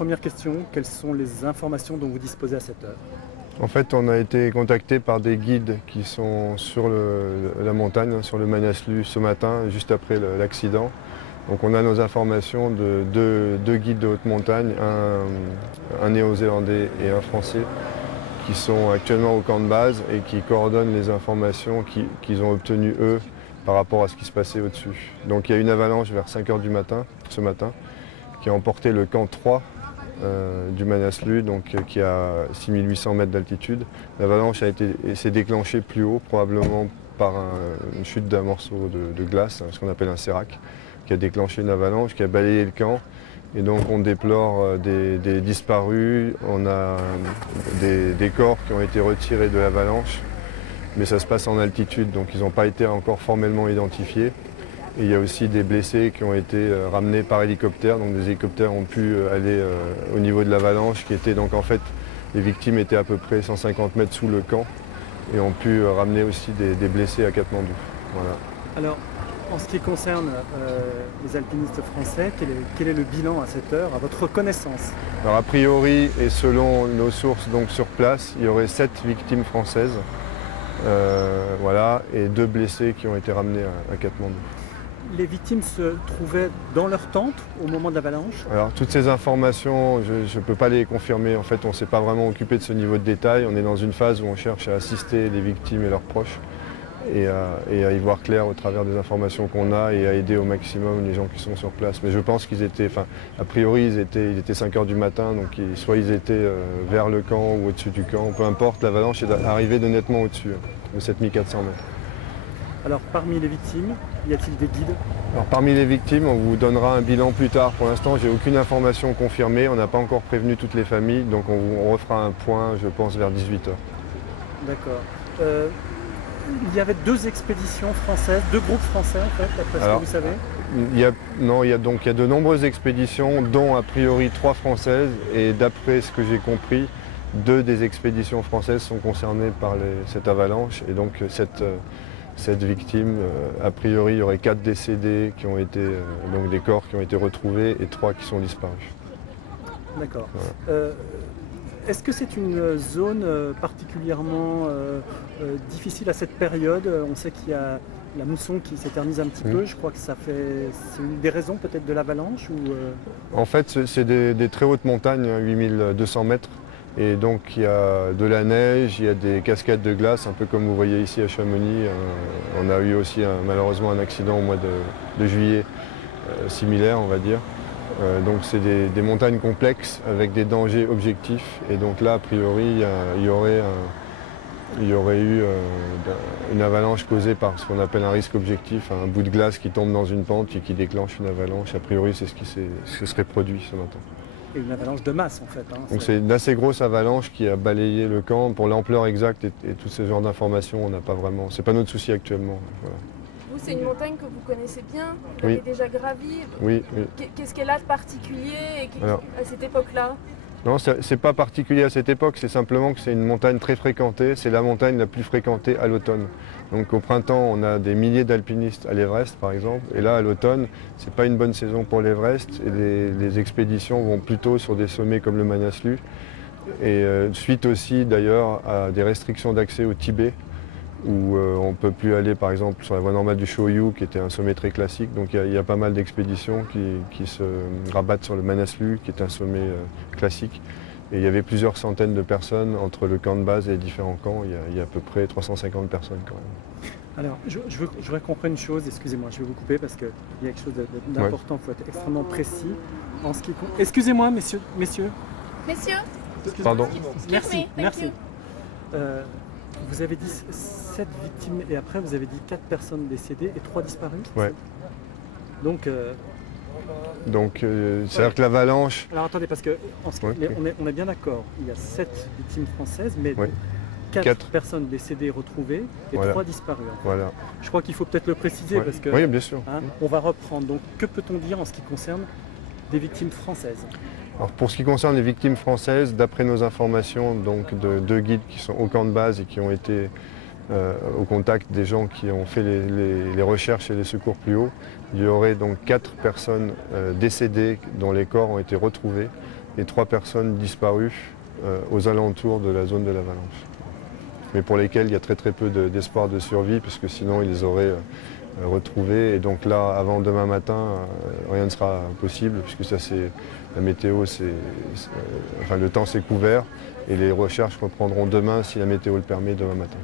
première question, quelles sont les informations dont vous disposez à cette heure? En fait, on a été contacté par des guides qui sont sur la montagne, sur le Manaslu ce matin, juste après l'accident. Donc on a nos informations de deux guides de haute montagne, un néo-zélandais et un français, qui sont actuellement au camp de base et qui coordonnent les informations qu'ils ont obtenues eux par rapport à ce qui se passait au-dessus. Donc il y a une avalanche vers 5 h du matin, ce matin, qui a emporté le camp 3 du Manaslu, donc, qui a 6800 mètres d'altitude. L'avalanche s'est déclenchée plus haut, probablement par une chute d'un morceau de glace, ce qu'on appelle un sérac, qui a déclenché une avalanche, qui a balayé le camp. Et donc on déplore des disparus, on a des corps qui ont été retirés de l'avalanche, mais ça se passe en altitude, donc ils n'ont pas été encore formellement identifiés. Et il y a aussi des blessés qui ont été ramenés par hélicoptère, donc des hélicoptères ont pu aller au niveau de l'avalanche, qui était donc en fait, les victimes étaient à peu près 150 mètres sous le camp, et ont pu ramener aussi des blessés à Katmandou. Voilà. Alors, en ce qui concerne les alpinistes français, quel est le bilan à cette heure, à votre connaissance? Alors a priori, et selon nos sources donc sur place, il y aurait 7 victimes françaises, voilà, et 2 blessés qui ont été ramenés à Katmandou. Les victimes se trouvaient dans leur tente au moment de l'avalanche? Alors toutes ces informations, je ne peux pas les confirmer. En fait, on ne s'est pas vraiment occupé de ce niveau de détail. On est dans une phase où on cherche à assister les victimes et leurs proches et à y voir clair au travers des informations qu'on a et à aider au maximum les gens qui sont sur place. Mais je pense qu'ils étaient, a priori, il était 5 h du matin, donc soit ils étaient vers le camp ou au-dessus du camp, peu importe, l'avalanche est arrivée de nettement au-dessus, de 7400 mètres. Alors parmi les victimes, y a-t-il des guides? Alors parmi les victimes, on vous donnera un bilan plus tard. Pour l'instant, j'ai aucune information confirmée. On n'a pas encore prévenu toutes les familles, donc on refera un point, je pense, vers 18 h. D'accord. Il y avait 2 expéditions françaises, 2 groupes français en fait, d'après ce que vous savez? Il y a de nombreuses expéditions, dont a priori 3 françaises, et d'après ce que j'ai compris, 2 des expéditions françaises sont concernées par cette avalanche, et donc cette victime, a priori, il y aurait 4 décédés qui ont été, donc des corps qui ont été retrouvés et 3 qui sont disparus. D'accord. Voilà. Est-ce que c'est une zone particulièrement difficile à cette période? On sait qu'il y a la mousson qui s'éternise un petit peu. Je crois que c'est une des raisons peut-être de l'avalanche En fait, c'est des très hautes montagnes, 8200 mètres. Et donc il y a de la neige, il y a des cascades de glace, un peu comme vous voyez ici à Chamonix. On a eu aussi malheureusement un accident au mois de juillet, similaire on va dire. Donc c'est des montagnes complexes avec des dangers objectifs. Et donc là, a priori, il y aurait eu une avalanche causée par ce qu'on appelle un risque objectif, un bout de glace qui tombe dans une pente et qui déclenche une avalanche. A priori, c'est ce qui serait produit ce matin. Et une avalanche de masse en fait. Donc c'est une assez grosse avalanche qui a balayé le camp. Pour l'ampleur exacte et tous ces genres d'informations, on n'a pas vraiment. C'est pas notre souci actuellement. Voilà. Vous, c'est une montagne que vous connaissez bien, vous Oui. l'avez déjà gravie. Oui. Qu'est-ce qu'elle a de particulier à cette époque-là? Non, c'est pas particulier à cette époque, c'est simplement que c'est une montagne très fréquentée. C'est la montagne la plus fréquentée à l'automne. Donc au printemps, on a des milliers d'alpinistes à l'Everest par exemple. Et là, à l'automne, c'est pas une bonne saison pour l'Everest. Et les expéditions vont plutôt sur des sommets comme le Manaslu. Et suite aussi d'ailleurs à des restrictions d'accès au Tibet, où on ne peut plus aller par exemple sur la voie normale du Shoyu, qui était un sommet très classique. Donc il y a pas mal d'expéditions qui se rabattent sur le Manaslu, qui est un sommet classique. Et il y avait plusieurs centaines de personnes entre le camp de base et les différents camps. Il y a à peu près 350 personnes quand même. Alors, je voudrais comprendre une chose, excusez-moi, je vais vous couper parce qu'il y a quelque chose d'important, il faut être extrêmement précis. Excusez-moi, messieurs. Messieurs, Pardon. Merci. Vous avez dit 7 victimes et après vous avez dit 4 personnes décédées et 3 disparues? Ouais. Donc, c'est-à-dire que l'avalanche... Alors attendez, parce que on est bien d'accord, il y a 7 victimes françaises, mais 4 personnes décédées retrouvées et 3 disparues. En fait. Voilà. Je crois qu'il faut peut-être le préciser parce que oui, bien sûr. On va reprendre. Donc que peut-on dire en ce qui concerne des victimes françaises? Alors, pour ce qui concerne les victimes françaises, d'après nos informations donc de 2 guides qui sont au camp de base et qui ont été au contact des gens qui ont fait les recherches et les secours plus haut, il y aurait donc 4 personnes décédées dont les corps ont été retrouvés. et 3 personnes disparues aux alentours de la zone de l'avalanche. Mais pour lesquelles il y a très peu d'espoir de survie, parce que sinon ils les auraient retrouvés. Et donc là, avant demain matin, rien ne sera possible, puisque ça c'est la météo, enfin, le temps s'est couvert, et les recherches reprendront demain si la météo le permet demain matin.